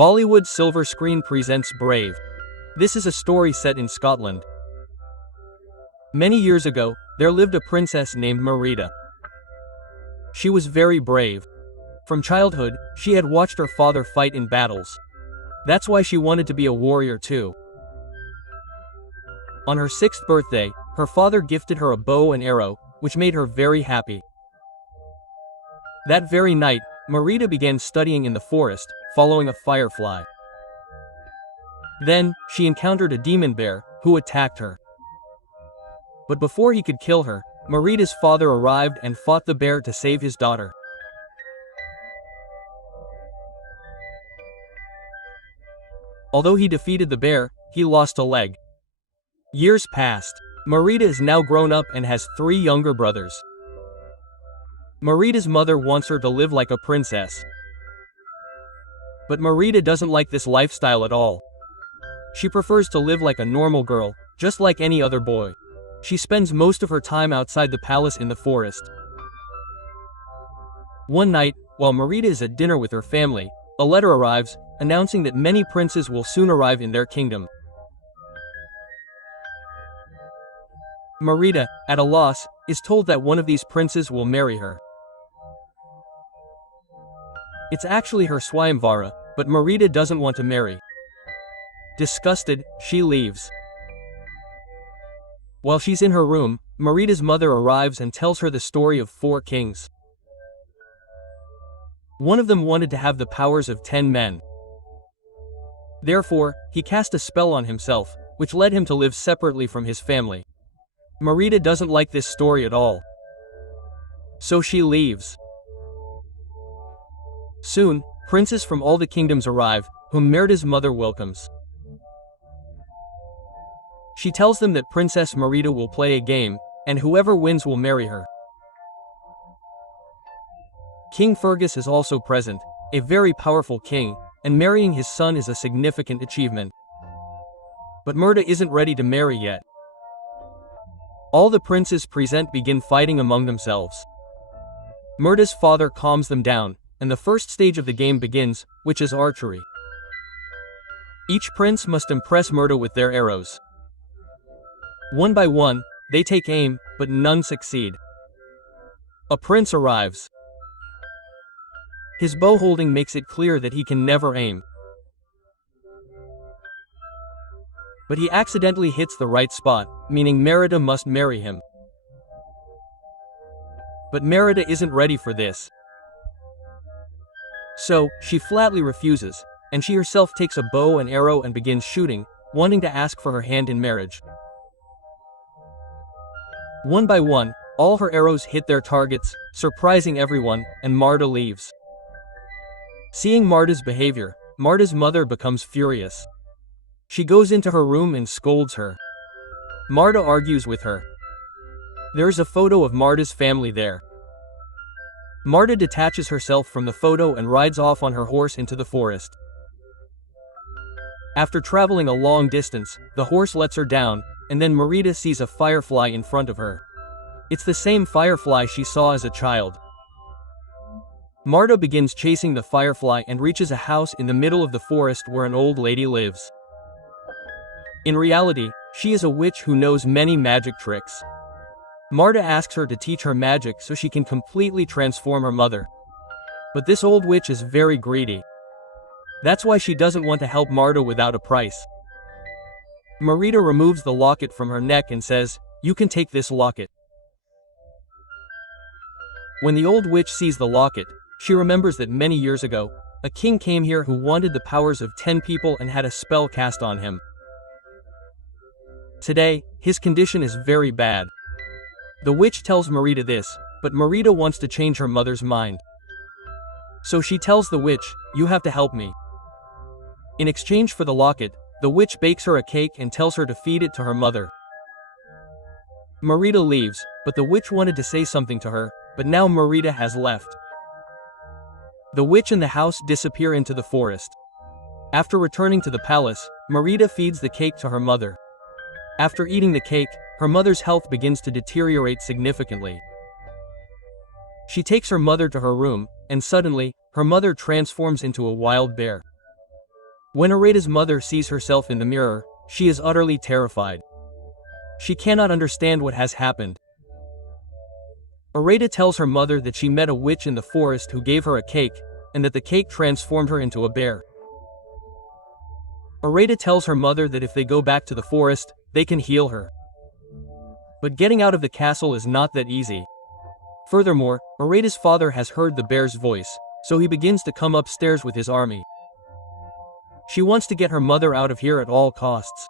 Bollywood Silver Screen presents Brave. This is a story set in Scotland. Many years ago, there lived a princess named Marita. She was very brave. From childhood, she had watched her father fight in battles. That's why she wanted to be a warrior too. On her 6th birthday, her father gifted her a bow and arrow, which made her very happy. That very night, Marita began studying in the forest, following a firefly. Then, she encountered a demon bear, who attacked her. But before he could kill her, Marita's father arrived and fought the bear to save his daughter. Although he defeated the bear, he lost a leg. Years passed. Marita is now grown up and has 3 younger brothers. Marita's mother wants her to live like a princess. But Marita doesn't like this lifestyle at all. She prefers to live like a normal girl, just like any other boy. She spends most of her time outside the palace in the forest. One night, while Marita is at dinner with her family, a letter arrives, announcing that many princes will soon arrive in their kingdom. Marita, at a loss, is told that one of these princes will marry her. It's actually her Swayamvara, but Marita doesn't want to marry. Disgusted, she leaves. While she's in her room, Marita's mother arrives and tells her the story of 4 kings. One of them wanted to have the powers of 10 men. Therefore, he cast a spell on himself, which led him to live separately from his family. Marita doesn't like this story at all. So she leaves. Soon, princes from all the kingdoms arrive, whom Marita's mother welcomes. She tells them that Princess Merida will play a game, and whoever wins will marry her. King Fergus is also present, a very powerful king, and marrying his son is a significant achievement. But Merida isn't ready to marry yet. All the princes present begin fighting among themselves. Merida's father calms them down, and the first stage of the game begins, which is archery. Each prince must impress Merida with their arrows. One by one, they take aim, but none succeed. A prince arrives. His bow holding makes it clear that he can never aim. But he accidentally hits the right spot, meaning Merida must marry him. But Merida isn't ready for this. So, she flatly refuses, and she herself takes a bow and arrow and begins shooting, wanting to ask for her hand in marriage. One by one, all her arrows hit their targets, surprising everyone, and Marita leaves. Seeing Marita's behavior, Marita's mother becomes furious. She goes into her room and scolds her. Marita argues with her. There is a photo of Marita's family there. Marita detaches herself from the photo and rides off on her horse into the forest. After traveling a long distance, the horse lets her down, and then Marita sees a firefly in front of her. It's the same firefly she saw as a child. Marita begins chasing the firefly and reaches a house in the middle of the forest where an old lady lives. In reality, she is a witch who knows many magic tricks. Marita asks her to teach her magic so she can completely transform her mother. But this old witch is very greedy. That's why she doesn't want to help Marita without a price. Marita removes the locket from her neck and says, "You can take this locket." When the old witch sees the locket, she remembers that many years ago, a king came here who wanted the powers of 10 people and had a spell cast on him. Today, his condition is very bad. The witch tells Marita this, but Marita wants to change her mother's mind. So she tells the witch, "You have to help me." In exchange for the locket, the witch bakes her a cake and tells her to feed it to her mother. Marita leaves, but the witch wanted to say something to her, but now Marita has left. The witch and the house disappear into the forest. After returning to the palace, Marita feeds the cake to her mother. After eating the cake, her mother's health begins to deteriorate significantly. She takes her mother to her room, and suddenly, her mother transforms into a wild bear. When Marita's mother sees herself in the mirror, she is utterly terrified. She cannot understand what has happened. Marita tells her mother that she met a witch in the forest who gave her a cake, and that the cake transformed her into a bear. Marita tells her mother that if they go back to the forest, they can heal her. But getting out of the castle is not that easy. Furthermore, Marita's father has heard the bear's voice, so he begins to come upstairs with his army. She wants to get her mother out of here at all costs.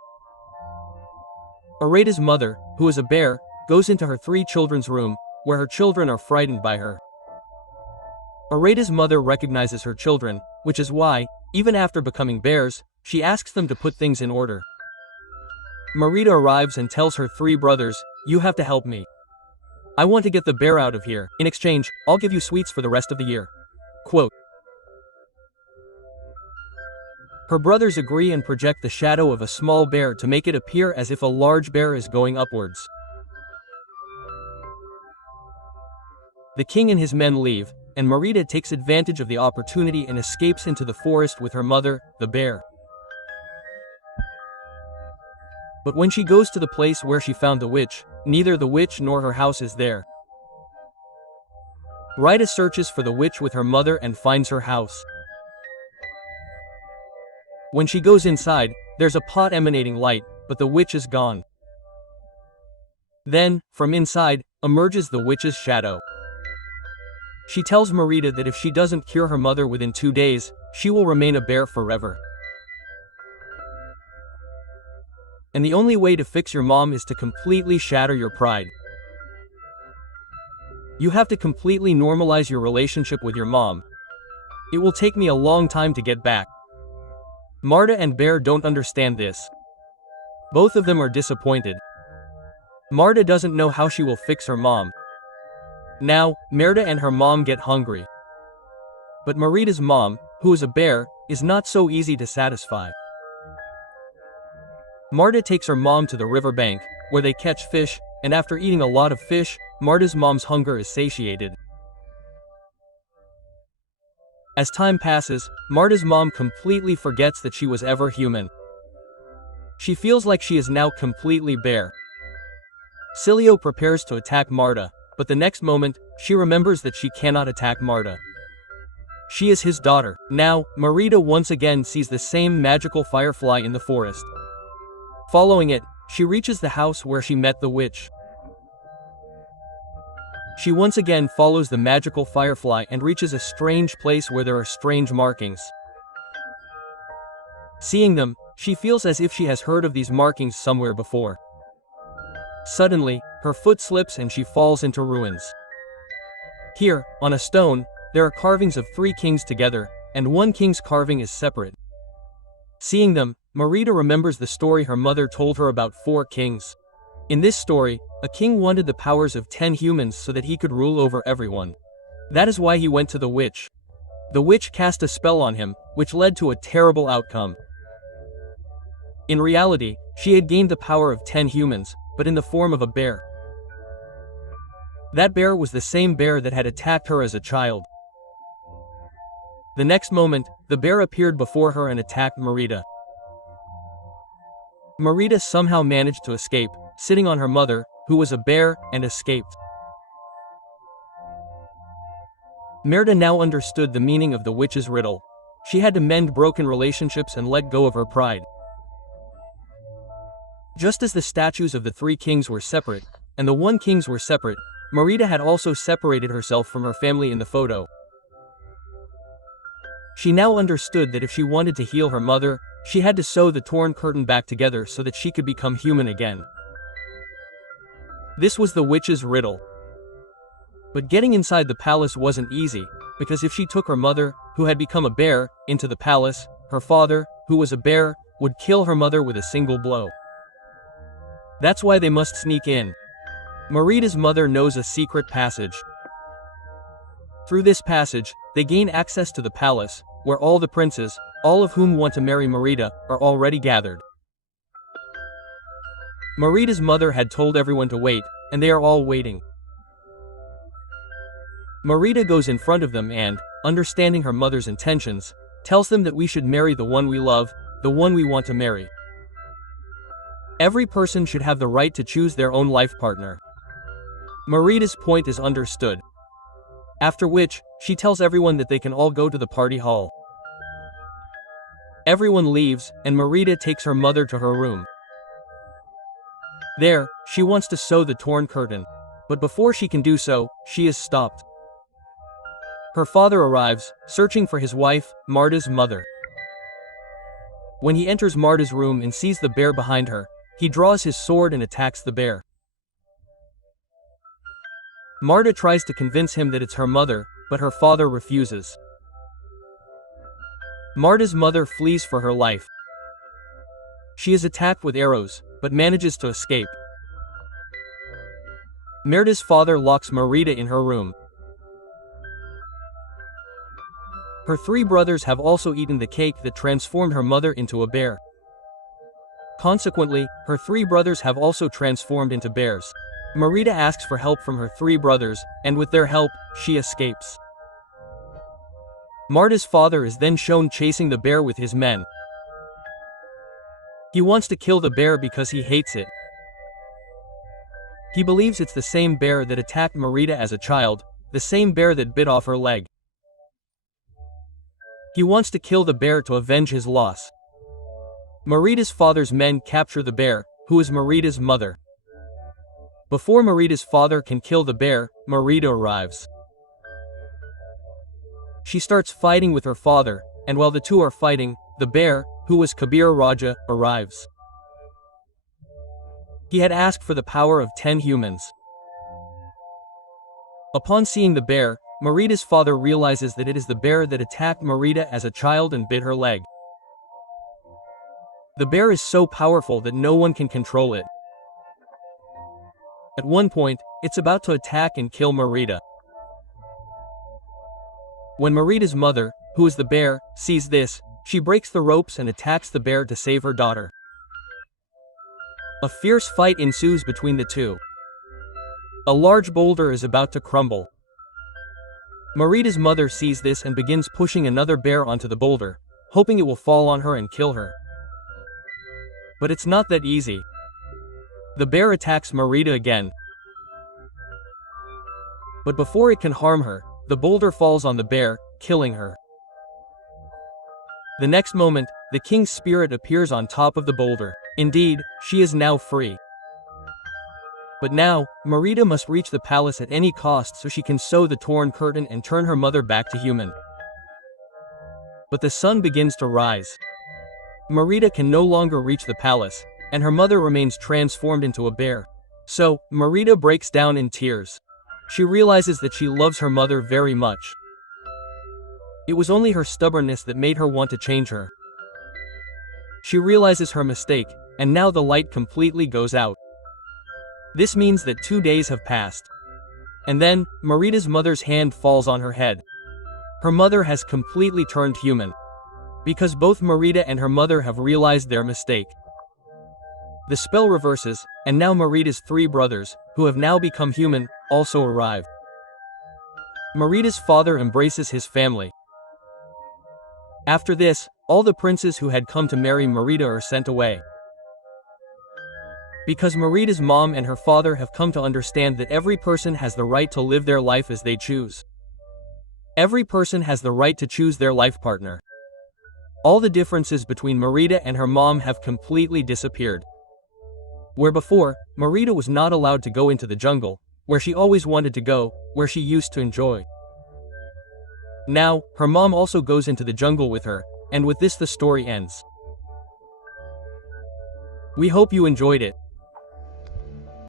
Marita's mother, who is a bear, goes into her 3 children's room, where her children are frightened by her. Marita's mother recognizes her children, which is why, even after becoming bears, she asks them to put things in order. Marita arrives and tells her 3 brothers, "You have to help me. I want to get the bear out of here. In exchange, I'll give you sweets for the rest of the year." Quote. Her brothers agree and project the shadow of a small bear to make it appear as if a large bear is going upwards. The king and his men leave, and Marita takes advantage of the opportunity and escapes into the forest with her mother, the bear. But when she goes to the place where she found the witch, neither the witch nor her house is there. Marita searches for the witch with her mother and finds her house. When she goes inside, there's a pot emanating light, but the witch is gone. Then, from inside, emerges the witch's shadow. She tells Marita that if she doesn't cure her mother within 2 days, she will remain a bear forever. And the only way to fix your mom is to completely shatter your pride. You have to completely normalize your relationship with your mom. It will take me a long time to get back. Marita and Bear don't understand this. Both of them are disappointed. Marita doesn't know how she will fix her mom. Now, Merida and her mom get hungry. But Marita's mom, who is a bear, is not so easy to satisfy. Marita takes her mom to the riverbank, where they catch fish, and after eating a lot of fish, Marita's mom's hunger is satiated. As time passes, Marita's mom completely forgets that she was ever human. She feels like she is now completely bear. Cilio prepares to attack Marita, but the next moment, she remembers that she cannot attack Marita. She is his daughter. Now, Marita once again sees the same magical firefly in the forest. Following it, she reaches the house where she met the witch. She once again follows the magical firefly and reaches a strange place where there are strange markings. Seeing them, she feels as if she has heard of these markings somewhere before. Suddenly, her foot slips and she falls into ruins. Here, on a stone, there are carvings of 3 kings together, and one king's carving is separate. Seeing them, Marita remembers the story her mother told her about 4 kings. In this story, a king wanted the powers of 10 humans so that he could rule over everyone. That is why he went to the witch. The witch cast a spell on him, which led to a terrible outcome. In reality, she had gained the power of 10 humans, but in the form of a bear. That bear was the same bear that had attacked her as a child. The next moment, the bear appeared before her and attacked Marita. Marita somehow managed to escape, sitting on her mother, who was a bear, and escaped. Merida now understood the meaning of the witch's riddle. She had to mend broken relationships and let go of her pride. Just as the statues of the 3 kings were separate, and the 1 kings were separate, Marita had also separated herself from her family in the photo. She now understood that if she wanted to heal her mother, she had to sew the torn curtain back together so that she could become human again. This was the witch's riddle. But getting inside the palace wasn't easy, because if she took her mother, who had become a bear, into the palace, her father, who was a bear, would kill her mother with a single blow. That's why they must sneak in. Marita's mother knows a secret passage. Through this passage, they gain access to the palace, where all the princes, all of whom want to marry Marita, are already gathered. Marita's mother had told everyone to wait, and they are all waiting. Marita goes in front of them and, understanding her mother's intentions, tells them that we should marry the one we love, the one we want to marry. Every person should have the right to choose their own life partner. Marita's point is understood. After which, she tells everyone that they can all go to the party hall. Everyone leaves, and Marita takes her mother to her room. There, she wants to sew the torn curtain. But before she can do so, she is stopped. Her father arrives, searching for his wife, Marita's mother. When he enters Marita's room and sees the bear behind her, he draws his sword and attacks the bear. Marita tries to convince him that it's her mother, but her father refuses. Marita's mother flees for her life. She is attacked with arrows, but manages to escape. Marita's father locks Marita in her room. Her 3 brothers have also eaten the cake that transformed her mother into a bear. Consequently, her 3 brothers have also transformed into bears. Marita asks for help from her 3 brothers, and with their help, she escapes. Marita's father is then shown chasing the bear with his men. He wants to kill the bear because he hates it. He believes it's the same bear that attacked Marita as a child, the same bear that bit off her leg. He wants to kill the bear to avenge his loss. Marita's father's men capture the bear, who is Marita's mother. Before Marita's father can kill the bear, Marita arrives. She starts fighting with her father, and while the two are fighting, the bear, who was Kabir Raja, arrives. He had asked for the power of 10 humans. Upon seeing the bear, Marita's father realizes that it is the bear that attacked Marita as a child and bit her leg. The bear is so powerful that no one can control it. At one point, it's about to attack and kill Marita. When Marita's mother, who is the bear, sees this, she breaks the ropes and attacks the bear to save her daughter. A fierce fight ensues between the two. A large boulder is about to crumble. Marita's mother sees this and begins pushing another bear onto the boulder, hoping it will fall on her and kill her. But it's not that easy. The bear attacks Marita again. But before it can harm her, the boulder falls on the bear, killing her. The next moment, the king's spirit appears on top of the boulder. Indeed, she is now free. But now, Marita must reach the palace at any cost so she can sew the torn curtain and turn her mother back to human. But the sun begins to rise. Marita can no longer reach the palace, and her mother remains transformed into a bear. So, Marita breaks down in tears. She realizes that she loves her mother very much. It was only her stubbornness that made her want to change her. She realizes her mistake, and now the light completely goes out. This means that 2 days have passed. And then, Marita's mother's hand falls on her head. Her mother has completely turned human. Because both Marita and her mother have realized their mistake. The spell reverses, and now Marita's 3 brothers, who have now become human, also arrive. Marita's father embraces his family. After this, all the princes who had come to marry Marita are sent away. Because Marita's mom and her father have come to understand that every person has the right to live their life as they choose. Every person has the right to choose their life partner. All the differences between Marita and her mom have completely disappeared. Where before, Marita was not allowed to go into the jungle, where she always wanted to go, where she used to enjoy. Now, her mom also goes into the jungle with her, and with this the story ends. We hope you enjoyed it.